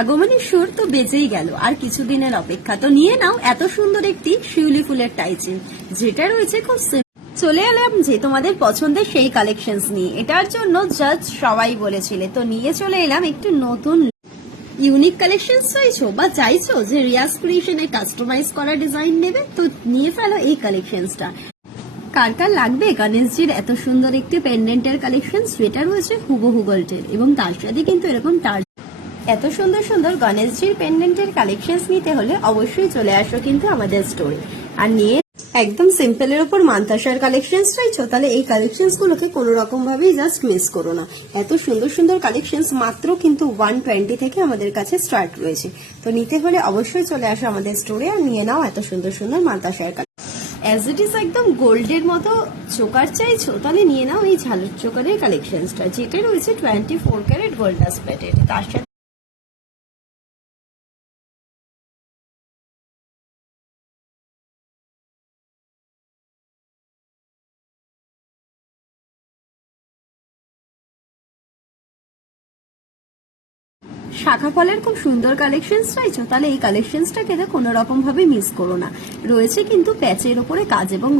আগমনের সুর তো বেজেই গেল, আর কিছুদিনের অপেক্ষা তো নিয়ে নাও এত সুন্দর একটি শিউলি ফুলের টাইচিন যেটা রয়েছে খুব চলে এলাম যে তোমাদের পছন্দের সেই কালেকশনস নিয়ে। এটার জন্য জাজ সবাই বলেছিলে, তো নিয়ে চলে এলাম একটু নতুন ইউনিক কালেকশন চাইছো বা চাইছো যে রিয়াজ ক্রিয়েশনে কাস্টমাইজ করা ডিজাইন নেবে? তো নিয়ে ফেলো এই কালেকশনসটা কার কার লাগবে? গণেশজির এত সুন্দর একটি পেন্ডেন্টের কালেকশন যেটা রয়েছে হুবহু গোল্ডের এবং তার সাথে কিন্তু এরকম তার এত সুন্দর সুন্দর গণেশজির পেন্ডেন্টের কালেকশনস নিতে হলে অবশ্যই চলে আসো কিন্তু আমাদের স্টোরে আর নিয়ে একদম সিম্পলের ওপর মান্তাসার কালেকশনস চাইছো তাহলে এই কালেকশনস গুলোকে কোনো রকম ভাবেই জাস্ট মিস করো না। এত সুন্দর সুন্দর কালেকশনস মাত্র কিন্তু ওয়ান টোয়েন্টি থেকে আমাদের কাছে স্টার্ট রয়েছে। তো নিতে হলে অবশ্যই চলে আসো আমাদের স্টোরে আর নিয়ে নাও এত সুন্দর সুন্দর মান্তাসার অ্যাজ ইট ইজ একদম গোল্ডের মতো চোকার চাইছো তাহলে নিয়ে নাও এই ঝালুর চোকারের কালেকশনসটা যেটা রয়েছে টোয়েন্টি ফোর ক্যারেট গোল্ড আসপেটের তার সাথে শাখা ফলের খুব সুন্দর কালেকশনস চাইছো? তাহলে এই কালেকশনসটাকে কোনো রকম ভাবে মিস করো না। রয়েছে কিন্তু প্যাচের ওপরে কাজ এবং